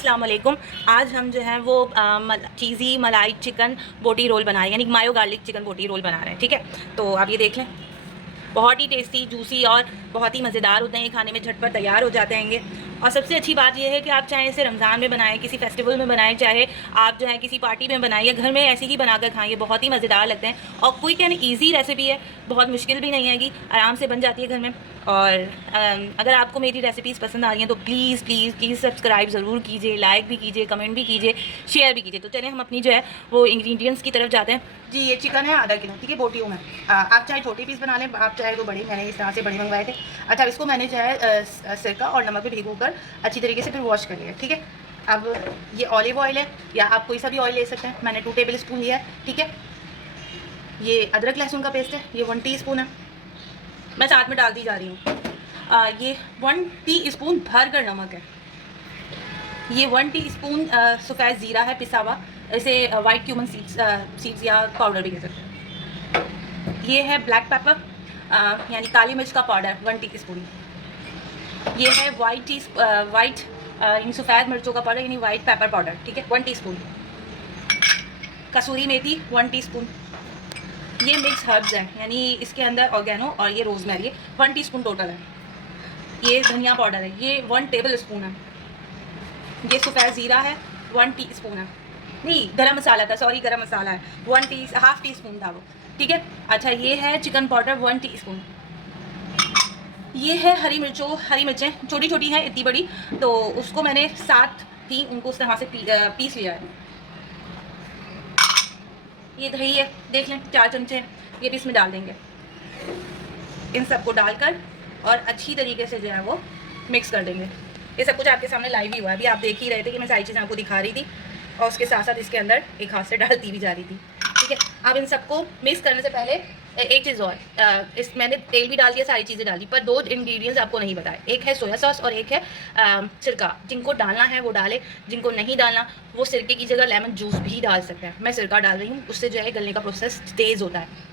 अस्सलाम वालेकुम। आज हम जो है वो चीज़ी मलाई चिकन बोटी रोल बना रहे हैं, यानी मायो गार्लिक चिकन बोटी रोल बना रहे हैं। ठीक है, तो आप ये देख लें, बहुत ही टेस्टी, जूसी और बहुत ही मज़ेदार होते हैं। ये खाने में झटपट तैयार हो जाते हैं। और सबसे अच्छी बात यह है कि आप चाहे इसे रमज़ान में बनाएं, किसी फेस्टिवल में बनाएं, चाहे आप जो है किसी पार्टी में बनाएं या घर में ऐसे ही बनाकर खाएं, ये बहुत ही मज़ेदार लगते हैं। और क्विक एंड ईजी रेसिपी है, बहुत मुश्किल भी नहीं है, कि आराम से बन जाती है घर में। और अगर आपको मेरी रेसिपीज़ पसंद आ रही हैं तो प्लीज़ प्लीज़ प्लीज़ सब्सक्राइब ज़रूर कीजिए, लाइक भी कीजिए, कमेंट भी कीजिए, शेयर भी कीजिए। तो चलिए हम अपनी जो है वो इंग्रेडिएंट्स की तरफ जाते हैं। जी, ये चिकन है आधा किलो, ठीक है, बोटी हूँ मैं। आप चाहे छोटे पीस बना लें, आप चाहे तो बड़ी, मैंने इस तरह से बड़े मंगवाए थे। अच्छा, इसको मैंने जो है सिरका और नमक में भिगो कर अच्छी तरीके से फिर वॉश कर लिया, ठीक है। अब ये ऑलिव ऑयल है, या आप कोई सा भी ऑयल ले सकते हैं, मैंने 2 टेबल स्पून लिया है, ठीक है। ये अदरक लहसुन का पेस्ट है, ये 1 टीस्पून है, मैं साथ में डालती जा रही हूँ। ये 1 टीस्पून भरकर नमक है। ये 1 टीस्पून सफ़ेद ज़ीरा है पिसा हुआ, इसे वाइट क्यूमन सीड्स या पाउडर भी कह सकते हैं। ये है ब्लैक पेपर, यानी काली मिर्च का पाउडर 1 टीस्पून। ये है वाइट यानी सफ़ेद मिर्चों का पाउडर, यानी वाइट पेपर पाउडर, ठीक है, 1 टीस्पून। कसूरी मेथी 1 टीस्पून। ये मिक्स हर्ब्स हैं, यानी इसके अंदर ऑर्गेनो और ये रोज़मेरी 1 टीस्पून टोटल है। ये धनिया पाउडर है, ये 1 टेबल स्पून है। ये सफ़ेद ज़ीरा है, 1 टीस्पून है। नहीं, गरम मसाला था, सॉरी, गरम मसाला है, हाफ़ टीस्पून था वो, ठीक है। अच्छा, ये है चिकन पाउडर 1 टीस्पून। ये है हरी मिर्चें छोटी छोटी हैं, इतनी बड़ी, तो उसको मैंने साथ ही उनको उस तरह से पीस लिया है। ये दही है, देख लें, 4 चमचे, ये भी इसमें डाल देंगे। इन सबको डालकर और अच्छी तरीके से जो है वो मिक्स कर देंगे। ये सब कुछ आपके सामने लाइव ही हुआ है, अभी आप देख ही रहे थे कि मैं सारी चीज़ें आपको दिखा रही थी, और उसके साथ साथ इसके अंदर एक हाथ से डालती भी जा रही थी, ठीक है। अब इन सबको मिक्स करने से पहले एक चीज़ और, मैंने तेल भी डाल दिया, सारी चीज़ें डाल दी, पर 2 इंग्रेडिएंट्स आपको नहीं बताए। एक है सोया सॉस और एक है सिरका। जिनको डालना है वो डाले, जिनको नहीं डालना वो सिरके की जगह लेमन जूस भी डाल सकते हैं। मैं सिरका डाल रही हूँ, उससे जो है गलने का प्रोसेस तेज़ होता है।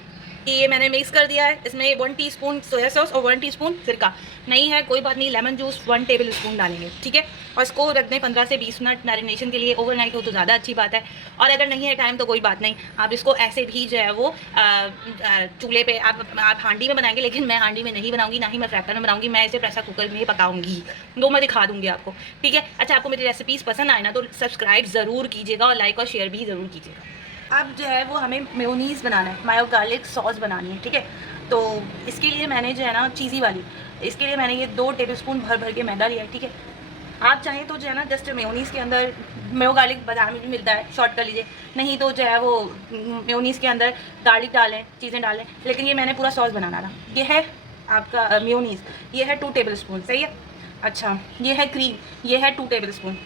ये मैंने मिक्स कर दिया है, इसमें 1 टीस्पून सोया सॉस और 1 टीस्पून सिरका। नहीं है कोई बात नहीं, लेमन जूस 1 टेबल स्पून डालेंगे, ठीक है। और इसको रख दें 15 से 20 मिनट मैरिनेशन के लिए। ओवरनाइट हो तो ज़्यादा अच्छी बात है, और अगर नहीं है टाइम तो कोई बात नहीं, आप इसको ऐसे भी जो है वो चूल्हे पे आप हांडी में बनाएंगे, लेकिन मैं हांडी में नहीं बनाऊंगी, ना ही मैं फ्रैक्टर में बनाऊंगी, मैं इसे प्रेशर कुकर में पकाऊंगी, वो मैं दिखा दूंगी आपको, ठीक है। अच्छा, आपको मेरी रेसिपीज़ पसंद आए ना तो सब्सक्राइब ज़रूर कीजिएगा और लाइक और शेयर भी ज़रूर कीजिएगा। अब जो है वो हमें मेयोनीज़ बनाना है, मायो गार्लिक सॉस बनानी है, ठीक है। तो इसके लिए मैंने जो है ना चीज़ी वाली, इसके लिए मैंने ये 2 टेबलस्पून भर के मैदा लिया है, ठीक है। आप चाहें तो जो है ना जस्ट मेयोनीज़ के अंदर, मेयो गार्लिक बाजार में भी मिलता है, शॉर्ट कर लीजिए, नहीं तो जो है वो मेयोनीज़ के अंदर गार्लिक डालें, चीज़ें डालें, लेकिन ये मैंने पूरा सॉस बनाना था। ये है आपका मेयोनीज़, ये है 2 टेबलस्पून, सही है। अच्छा, ये है क्रीम, ये है 2 टेबलस्पून।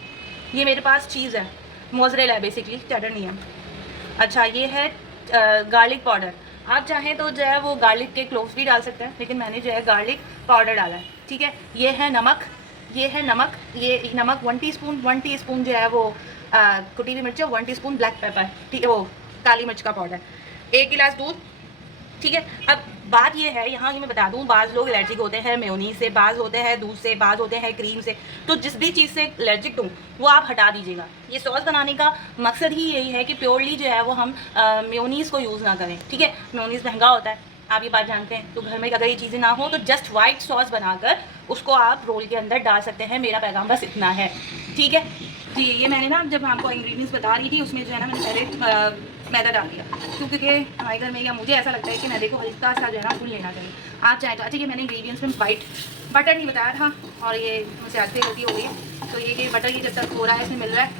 ये मेरे पास चीज़ है, मोज़रेला है, बेसिकली चेडर नहीं है। अच्छा, ये है गार्लिक पाउडर। आप चाहें तो जो है वो गार्लिक के क्लोव्स भी डाल सकते हैं, लेकिन मैंने जो है गार्लिक पाउडर डाला है, ठीक है। ये है नमक, ये नमक 1 टीस्पून, 1 टीस्पून जो है वो कुटी हुई मिर्च, 1 टीस्पून ब्लैक पेपर, ठीक है, वो काली मिर्च का पाउडर, 1 गिलास दूध, ठीक है। अब बात ये है, यहाँ की मैं बता दूँ, बाज़ लोग एलर्जिक होते हैं मेयोनीज से, बाज़ होते हैं दूध से, बाज़ होते हैं क्रीम से, तो जिस भी चीज़ से एलर्जिक हूँ वो आप हटा दीजिएगा। ये सॉस बनाने का मकसद ही यही है कि प्योरली जो है वो हम मेयोनीज़ को यूज़ ना करें, ठीक है। मेयोनीज़ महंगा होता है, आप ये बात जानते हैं, तो घर में अगर ये चीज़ें ना हो तो जस्ट वाइट सॉस बनाकर उसको आप रोल के अंदर डाल सकते हैं। मेरा पैगाम बस इतना है, ठीक है जी। ये मैंने ना जब आपको इंग्रेडिएंट्स बता रही थी उसमें जो है ना मैंने पहले मैदा डाल दिया, क्योंकि हमारे घर में, या मुझे ऐसा लगता है कि मैदे को हल्का सा जो है ना फुल लेना चाहिए। आप चाहें तो, अच्छा, ये मैंने इंग्रेडिएंट्स में वाइट बटर नहीं बताया था, और ये मुझसे आज से गलती हो गई है, तो ये कि बटर ये जब तक हो रहा है, इसमें मिल रहा है,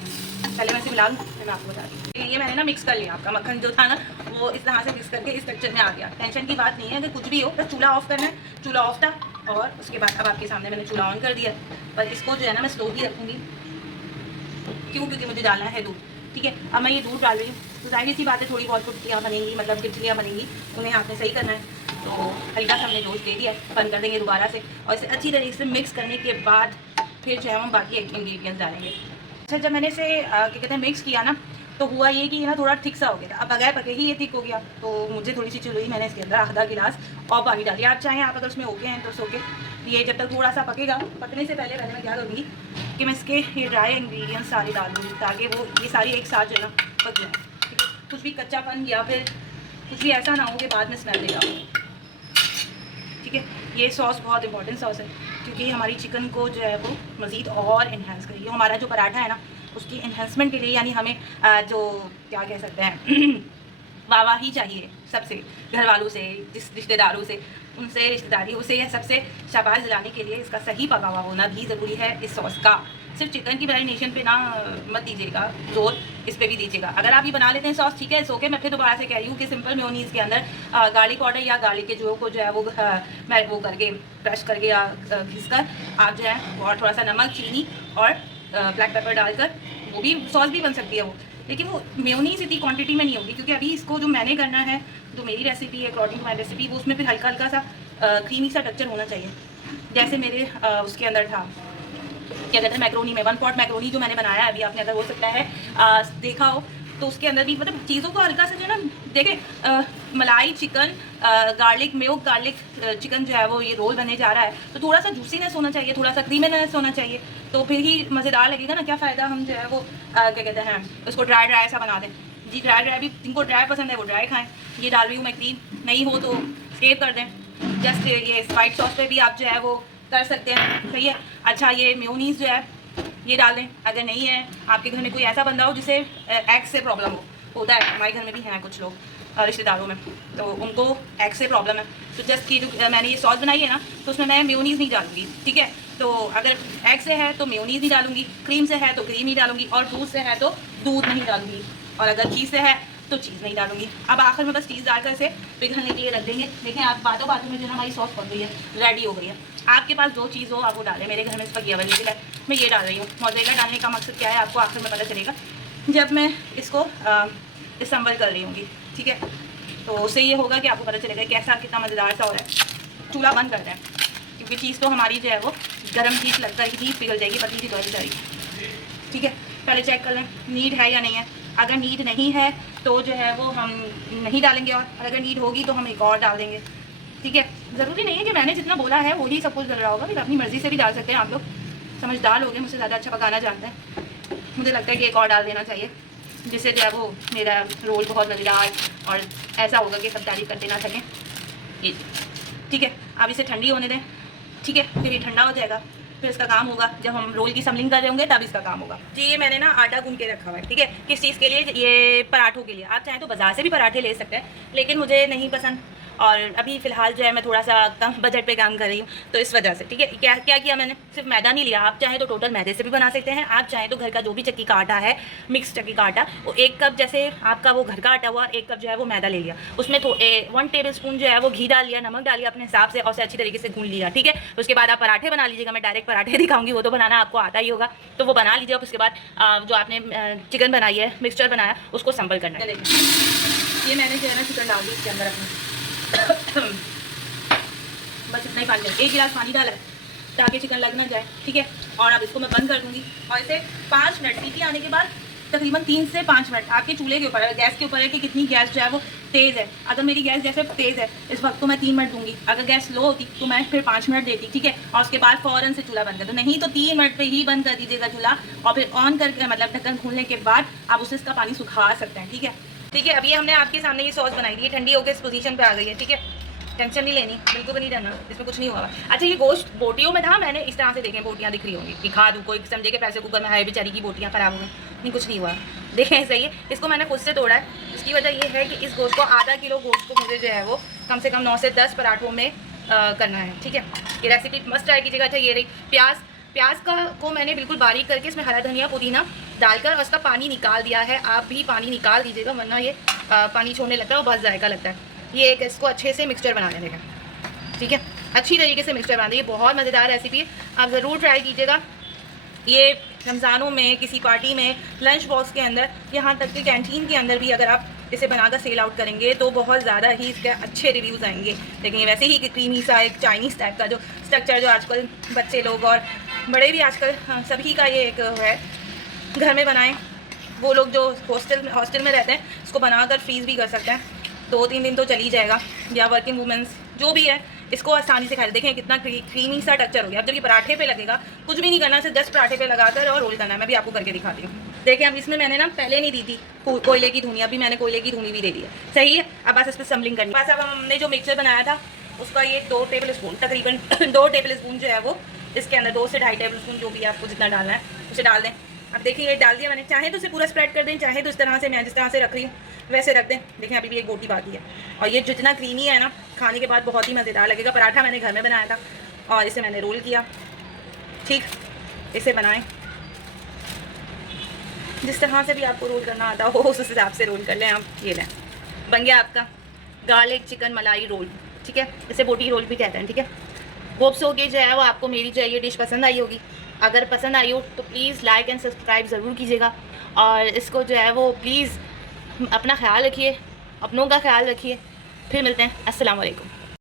पहले मैं इसे मिला लूँ, फिर मैं आपको बता दी। ये मैंने ना मिक्स कर लिया, आपका मक्खन जो था ना वो इस तरह से मिक्स करके इस टेक्सचर में आ गया। टेंशन की बात नहीं है, अगर कुछ भी हो बस चूल्हा ऑफ करना है। चूल्हा ऑफ था, और उसके बाद अब आपके सामने मैंने चूल्हा ऑन कर दिया, पर इसको जो है ना मैं स्लो ही रखूँगी, क्योंकि मुझे डालना है दूध, ठीक है। अब मैं ये दूध डाल रही हूँ, तो जाहिर सी बात है थोड़ी बहुत कुटियाँ बनेंगी, मतलब गिटलियाँ बनेंगी, उन्हें आपने सही करना है। तो हल्का सा हमने जोश दे दिया है, बंद कर देंगे दोबारा से, और इसे अच्छी तरीके से मिक्स करने के बाद फिर जो है हम बाकी इंग्रेडिएंट्स डालेंगे। अच्छा, जब मैंने इसे क्या कहते हैं मिक्स किया ना, तो हुआ ये कि ना थोड़ा थिक सा हो गया था। अब बगैर पके ही ये थिक हो गया, तो मुझे थोड़ी सी चुल हुई, मैंने इसके अंदर आधा गिलास और पानी डाल दिया। आप चाहें, आप अगर उसमें ओके हैं तो ओके, ये जब तक थोड़ा सा पकेगा, पकने से पहले मैं क्या करूँगी कि मैं इसके ये ड्राई इंग्रेडिएंट्स सारे डाल दूँगी ताकि वो ये सारी एक साथ जो है ना पक जाए। ठीक है, कुछ भी कच्चापन या फिर कुछ भी ऐसा ना हो कि बाद में स्मेल देगा। ठीक है, ये सॉस बहुत इंपॉर्टेंट सॉस है क्योंकि हमारी चिकन को जो है वो मज़ीद और इन्हेंस करेगी। हमारा जो पराठा है ना उसकी इन्हेंसमेंट के लिए, यानी हमें जो क्या कह सकते हैं वाह ही चाहिए सबसे, घर वालों से, जिस रिश्तेदारों से, उनसे रिश्तेदारियों से, सबसे शाबाश दिलाने के लिए इसका सही पका हुआ होना भी ज़रूरी है इस सॉस का। सिर्फ चिकन की मैरिनेशन पे ना मत दीजिएगा जोर, इस पे भी दीजिएगा। अगर आप ये बना लेते हैं सॉस, ठीक है, सो के मैं फिर दोबारा से कह रही हूँ कि सिंपल मेयोनीज़ के अंदर गार्लिक पाउडर या गार्लिक के जो है वो मैं वो करके क्रश करके या घिस कर आप जो है और थोड़ा सा नमक, चीनी और ब्लैक पेपर डालकर वो भी सॉस भी बन सकती है वो, लेकिन वो मेयोनीज़ इतनी क्वांटिटी में नहीं होगी क्योंकि अभी इसको जो मैंने करना है, जो मेरी रेसिपी है अकॉर्डिंग टू माई रेसिपी, वो उसमें फिर हल्का हल्का सा क्रीमी सा टेक्सचर होना चाहिए। जैसे मेरे उसके अंदर था क्या कहते हैं मैक्रोनी में, 1 पॉट मैक्रोनी जो मैंने बनाया है अभी, आपने अगर हो सकता है देखा हो तो उसके अंदर भी मतलब चीज़ों को हल्का सा जो है ना देखें, मलाई chicken, garlic milk garlic chicken जो है वो ये रोल बनने जा रहा है तो थोड़ा सा जूसीनेस होना चाहिए, थोड़ा सा क्रीमीनेस होना चाहिए, तो फिर ही मज़ेदार लगेगा ना। क्या फ़ायदा हम जो है वो क्या कहते हैं उसको ड्राई सा बना दें। जी ड्राई भी, जिनको ड्राई पसंद है वो ड्राई खाएँ। ये डाल रही हूँ मैं क्रीम, नहीं हो तो स्किप कर दें। जस्ट ये वाइट सॉस पे भी आप जो है वो कर सकते हैं, सही है। अच्छा, ये मेयोनीज़ जो है ये डाल दें। अगर नहीं है आपके घर में कोई ऐसा बंदा हो जिसे एग से प्रॉब्लम होता है, हमारे घर में भी हैं कुछ लोग रिश्तेदारों में, तो उनको एग से प्रॉब्लम है, तो जस्ट ये जो मैंने ये सॉस बनाई है ना तो उसमें मैं मेयोनीज़ नहीं डालूंगी। ठीक है, तो अगर एग से है तो मेयोनीज़ नहीं डालूंगी, क्रीम से है तो क्रीम नहीं डालूंगी, और दूध से है तो दूध नहीं डालूंगी, और अगर चीज़ से है तो चीज़ नहीं डालूंगी। अब आखिर में बस चीज़ डालकर इसे पिघलने के लिए रख देंगे। देखें आप बातों बातों में जो है हमारी सॉस पक गई है, रेडी हो गई है। आपके पास जो चीज़ हो आप वो डालें। मेरे घर में इस पर अवेलेबल है, मैं ये डाल रही हूँ। मोज़रेला डालने का मकसद क्या है आपको आखिर में पता चलेगा जब मैं इसको असम्बल कर रही हूँगी। ठीक है, तो उससे ये होगा कि आपको पता चलेगा कैसा कितना मज़ेदार सा हो रहा है। चूल्हा बंद कर दें क्योंकि चीज़ तो हमारी जो है वो गर्म चीज़ लगकर ही पिघल जाएगी, पतली सी दोहरी जाएगी। ठीक है, पहले चेक कर लें नीड है या नहीं है। अगर नीड नहीं है तो जो है वो हम नहीं डालेंगे, और अगर नीड होगी तो हम एक और डाल देंगे। ठीक है, ज़रूरी नहीं है कि मैंने जितना बोला है वही सब कुछ डल रहा होगा, फिर अपनी मर्ज़ी से भी डाल सकते हैं। आप लोग समझदार लोग हैं, मुझसे ज़्यादा अच्छा पकाना जानते हैं। मुझे लगता है कि एक और डाल देना चाहिए जिससे जो है वो मेरा रोल बहुत मज़ेदार और ऐसा होगा कि सब तारीफ करते ना सकें। ये ठीक है, अब इसे ठंडी होने दें। ठीक है, फिर ये ठंडा हो जाएगा, फिर इसका काम होगा जब हम रोल की समलिंग कर रहे होंगे तब इसका काम होगा। जी, ये मैंने ना आटा गूंद के रखा हुआ है। ठीक है, किस चीज़ के लिए? ये पराठों के लिए। आप चाहें तो बाज़ार से भी पराठे ले सकते हैं, लेकिन मुझे नहीं पसंद, और अभी फ़िलहाल जो है मैं थोड़ा सा कम बजट पे काम कर रही हूँ, तो इस वजह से। ठीक है, क्या क्या किया मैंने, सिर्फ मैदा नहीं लिया। आप चाहें तो टोटल मैदे से भी बना सकते हैं। आप चाहें तो घर का जो भी चक्की का आटा है, मिक्स चक्की का आटा, वो 1 कप जैसे आपका वो घर का आटा हुआ, 1 कप जो है वो मैदा ले लिया, उसमें 1 टेबल स्पून जो है वो घी डाल लिया, नमक डाल लिया अपने हिसाब से, और उसे अच्छी तरीके से गूंद लिया। ठीक है, उसके बाद आप पराठे बना लीजिएगा। मैं डायरेक्ट पराठे दिखाऊंगी, वो तो बनाना आपको आता ही होगा, तो वो बना लीजिए। उसके बाद जो आपने चिकन बनाई है, मिक्सचर बनाया, उसको संभल करना है। ये मैंने जो है ना चिकन डाल दी इसके अंदर अपने बस इतना ही पानी डाल, 1 गिलास पानी डाला है ताकि चिकन लग ना जाए। ठीक है, और अब इसको मैं बंद कर दूंगी, और इसे 5 मिनट सीटी आने के बाद तकरीबन 3 से 5 मिनट आपके चूल्हे के ऊपर है, गैस के ऊपर है कि कितनी गैस जो है वो तेज़ है। अगर मेरी गैस जैसे तेज़ है इस वक्त तो मैं 3 मिनट दूंगी, अगर गैस लो होती तो मैं फिर 5 मिनट देती। ठीक है, और उसके बाद फ़ौरन से चूल्हा बंद कर दो, नहीं तो 3 मिनट पे ही बंद कर दीजिएगा चूल्हा, और फिर ऑन करके मतलब ढक्कन खोलने के बाद आप उससे इसका पानी सुखा सकते हैं। ठीक है, ठीक है, अभी हमने आपके सामने ये सॉस बनाई थी, ये ठंडी होकर इस पोजीशन पे आ गई है। ठीक है, टेंशन नहीं लेनी, बिल्कुल भी नहीं डरना, इसमें कुछ नहीं हुआ। अच्छा, ये गोश्त बोटियों में था, मैंने इस तरह से देखें बोटियाँ दिख रही होंगी कि खा दूँ, कोई समझे कि प्रेशर कुकर में है बेचारी की बोटियाँ ख़राब हो गई, नहीं कुछ नहीं हुआ। देखें सही है, इसको मैंने खुद से तोड़ा है। इसकी वजह ये है कि इस गोश्त को, आधा किलो गोश्त को मुझे जो है वो कम से कम 9 से 10 पराठों में करना है। ठीक है, ये रेसिपी मस्ट ट्राई कीजिएगा। अच्छा, ये रही प्याज को मैंने बिल्कुल बारीक करके इसमें हरा धनिया पुदीना डालकर और उसका पानी निकाल दिया है। आप भी पानी निकाल दीजिएगा, वरना ये पानी छोड़ने लगता है और बहुत जायका लगता है। ये एक इसको अच्छे से मिक्सचर बनाने देगा। ठीक है, अच्छी तरीके से मिक्सचर बना दें, ये बहुत मज़ेदार रेसिपी है, आप ज़रूर ट्राई कीजिएगा। ये रमज़ानों में, किसी पार्टी में, लंच बॉक्स के अंदर, यहाँ तक कि कैंटीन के अंदर भी अगर आप इसे बनाकर सेल आउट करेंगे तो बहुत ज़्यादा ही इसके अच्छे रिव्यूज़ आएंगे। लेकिन वैसे ही क्रीमी सा एक चाइनीज़ टाइप का जो स्ट्रक्चर जो आजकल बच्चे लोग और बड़े भी आजकल सभी का ये एक है, घर में बनाएं। वो लोग जो हॉस्टल में रहते हैं इसको बनाकर फ्रीज़ भी कर सकते हैं, 2-3 दिन तो चल ही जाएगा। या वर्किंग वुमेंस जो भी है इसको आसानी से खा लें। देखें कितना क्रीमी सा टेक्सचर हो गया। अब जब ये पराठे पे लगेगा, कुछ भी नहीं करना, सिर्फ जस्ट पराठे पे लगाकर और रोल करना है। मैं भी आपको करके दिखाती हूँ। देखिए अब इसमें मैंने ना पहले नहीं दी थी कोयले की धुनी, अभी मैंने कोयले की धुनी भी दे दी है। सही है। अब बस इस पर सम्बलिंग करनी है। बस अब हमने जो मिक्सचर बनाया था उसका ये 2 टेबल स्पून तकरीबन 2 टेबल स्पून जो है वो इसके अंदर 2 से 2.5 टेबल स्पून जो भी आपको जितना डालना है उसे डाल दें। अब देखिए ये डाल दिया मैंने। चाहे तो उसे पूरा स्प्रेड कर दें, चाहे तो इस तरह से मैं जिस तरह से रख रही हूँ वैसे रख दें। देखें अभी भी एक बोटी बाकी है और ये जितना क्रीमी है ना, खाने के बाद बहुत ही मज़ेदार लगेगा। पराठा मैंने घर में बनाया था और इसे मैंने रोल किया। ठीक, इसे बनाएं जिस तरह से भी आपको रोल करना आता हो उस हिसाब से रोल कर लें आप। ये लें, बन गया आपका गार्लिक चिकन मलाई रोल। ठीक है, इसे बोटी रोल भी कहते हैं। ठीक है, होप्स हो कि जो है वो आपको मेरी जो है ये डिश पसंद आई होगी। अगर पसंद आई हो तो प्लीज़ लाइक एंड सब्सक्राइब ज़रूर कीजिएगा और इसको जो है वो प्लीज़ अपना ख्याल रखिए, अपनों का ख्याल रखिए। फिर मिलते हैं। अस्सलाम वालेकुम।